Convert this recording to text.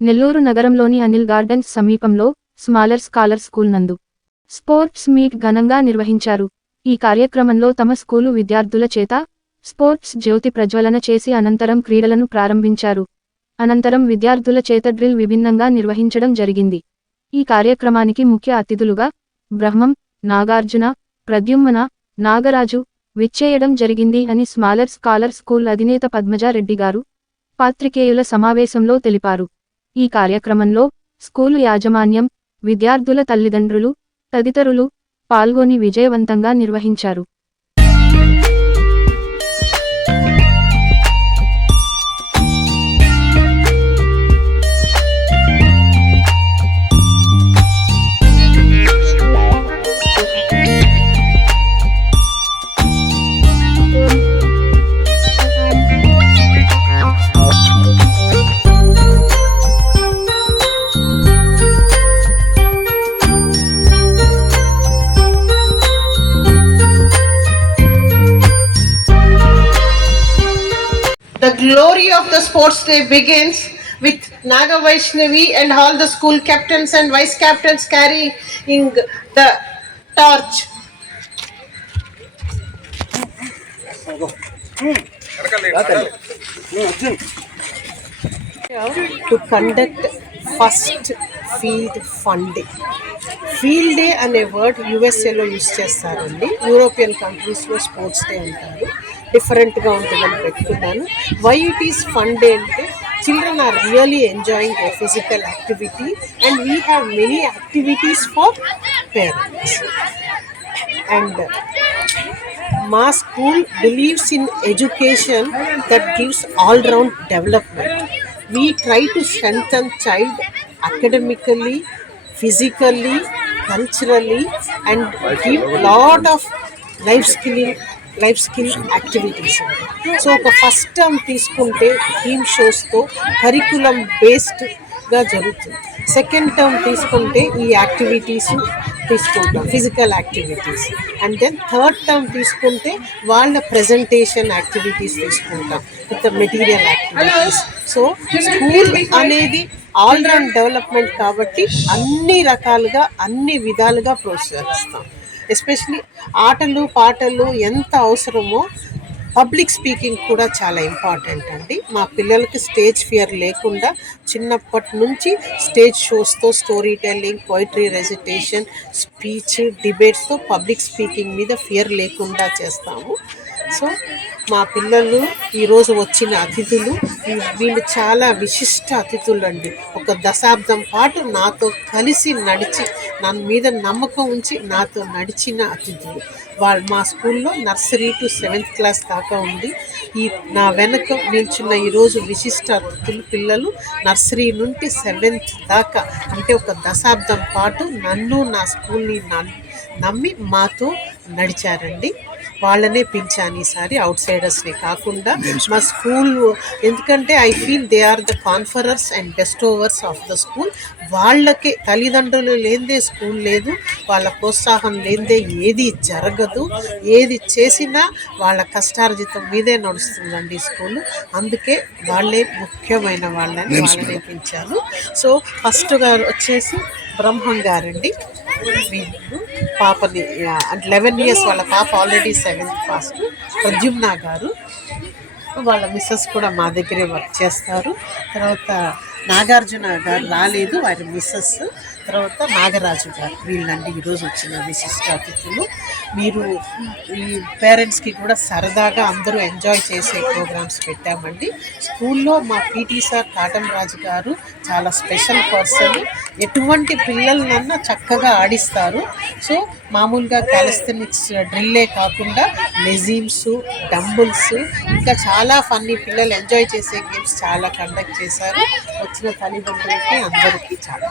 నెల్లూరు నగరంలోని అనిల్ గార్డెన్స్ సమీపంలో smaller scholar school నందు స్పోర్ట్స్ మీట్ ఘనంగా నిర్వహించారు. ఈ కార్యక్రమంలో తమ స్కూలు విద్యార్థుల చేత స్పోర్ట్స్ జ్యోతి ప్రజ్వలన చేసి అనంతరం క్రీడలను ప్రారంభించారు. అనంతరం విద్యార్థుల చేత డ్రిల్ విభిన్నంగా నిర్వహించడం జరిగింది. ఈ కార్యక్రమానికి ముఖ్య అతిథులుగా బ్రహ్మం నాగార్జున ప్రద్యుమ్మన నాగరాజు విచ్చేయడం జరిగింది అని స్మాలర్ స్కాలర్ స్కూల్ అధినేత పద్మజారెడ్డి గారు పాత్రికేయుల సమావేశంలో తెలిపారు. ఈ కార్యక్రమంలో స్కూలు యాజమాన్యం విద్యార్థుల తల్లిదండ్రులు తదితరులు పాల్గొని విజయవంతంగా నిర్వహించారు. Glory of the sports day begins with Naga Vaishnavi and all the school captains and vice captains carrying the torch. To conduct first field fun day. Field day అనే వర్డ్ యుఎస్ఏలో యూస్ చేస్తారండి యూరోపియన్ కంట్రీస్లో sports day అంటారు డిఫరెంట్గా ఉంటుందని పెట్టుకున్నాను. Why it is fun day అంటే children are really enjoying a physical activity and we have many activities for parents. And మా school believes in education that gives all round development. We try to strengthen child academically physically culturally and give lot of life skilling life skill activities. So ఒక first term తీసుకుంటే theme షోస్తో curriculum బేస్డ్గా జరుగుతుంది. Second term తీసుకుంటే ఈ activities తీసుకుంటాం physical activities. And then third term తీసుకుంటే వాళ్ళ ప్రజెంటేషన్ యాక్టివిటీస్ తీసుకుంటాం with material activities. So school అనేది ఆల్రౌండ్ డెవలప్మెంట్ కాబట్టి అన్ని రకాలుగా అన్ని విధాలుగా ప్రోత్సహిస్తాం. ఎస్పెషలీ ఆటలు పాటలు ఎంత అవసరమో పబ్లిక్ స్పీకింగ్ కూడా చాలా ఇంపార్టెంట్ అండి. మా పిల్లలకి స్టేజ్ ఫియర్ లేకుండా చిన్నప్పటి నుంచి stage షోస్తో story telling poetry recitation speech డిబేట్స్తో public speaking మీద ఫియర్ లేకుండా చేస్తాము. సో మా పిల్లలు ఈరోజు వచ్చిన అతిథులు వీళ్ళు చాలా విశిష్ట అతిథులు అండి ఒక దశాబ్దం పాటు నాతో కలిసి నడిచి నా మీద నమ్మకం ఉంచి నాతో నడిచిన అతిథులు. వాళ్ళు మా స్కూల్లో నర్సరీ టు సెవెంత్ క్లాస్ దాకా ఉంది. ఈ నా వెనక నిల్చున్న ఈరోజు విశిష్ట అతిథులు పిల్లలు నర్సరీ నుండి సెవెంత్ దాకా అంటే ఒక దశాబ్దం పాటు నన్ను నా స్కూల్ని నమ్మి మాతో నడిచారండి. వాళ్ళనే పిలిచాను ఈసారి అవుట్ సైడర్స్ని కాకుండా మా స్కూల్ ఎందుకంటే I feel they are the conferrers and best overs of the school వాళ్ళకే తల్లిదండ్రులు లేనిదే స్కూల్ లేదు వాళ్ళ ప్రోత్సాహం లేనిదే ఏది జరగదు. ఏది చేసినా వాళ్ళ కష్టార్జితం మీదే నడుస్తుందండి స్కూల్. అందుకే వాళ్ళే ముఖ్యమైన వాళ్ళని వాళ్ళనే పిలిచాను సో ఫస్ట్గా వచ్చేసి బ్రహ్మం గారండి. పాపని అంటే లెవెన్ ఇయర్స్ వాళ్ళ పాప ఆల్రెడీ సెవెంత్ ఫాస్ట్ ప్రద్యుమ్న గారు. వాళ్ళ మిస్సెస్ కూడా మా దగ్గరే వర్క్ చేస్తారు. తర్వాత నాగార్జున గారు రాలేదు వారి మిస్సెస్ తర్వాత నాగరాజు గారు వీళ్ళండి ఈరోజు వచ్చిన విశిష్ట అతిథులు. మీరు ఈ పేరెంట్స్కి కూడా సరదాగా అందరూ ఎంజాయ్ చేసే ప్రోగ్రామ్స్ పెట్టామండి. స్కూల్లో మా పీటీ సార్ కాటం రాజు గారు చాలా స్పెషల్ పర్సన్. ఎటువంటి పిల్లలనన్నా చక్కగా ఆడిస్తారు. సో మామూలుగా క్యాలిస్థెనిక్స్ డ్రిల్లే కాకుండా లెజీమ్స్ డంబుల్స్ ఇంకా చాలా ఫన్నీ పిల్లలు ఎంజాయ్ చేసే గేమ్స్ చాలా కండక్ట్ చేశారు. వచ్చిన తల్లిదండ్రులకి అందరికీ చాలా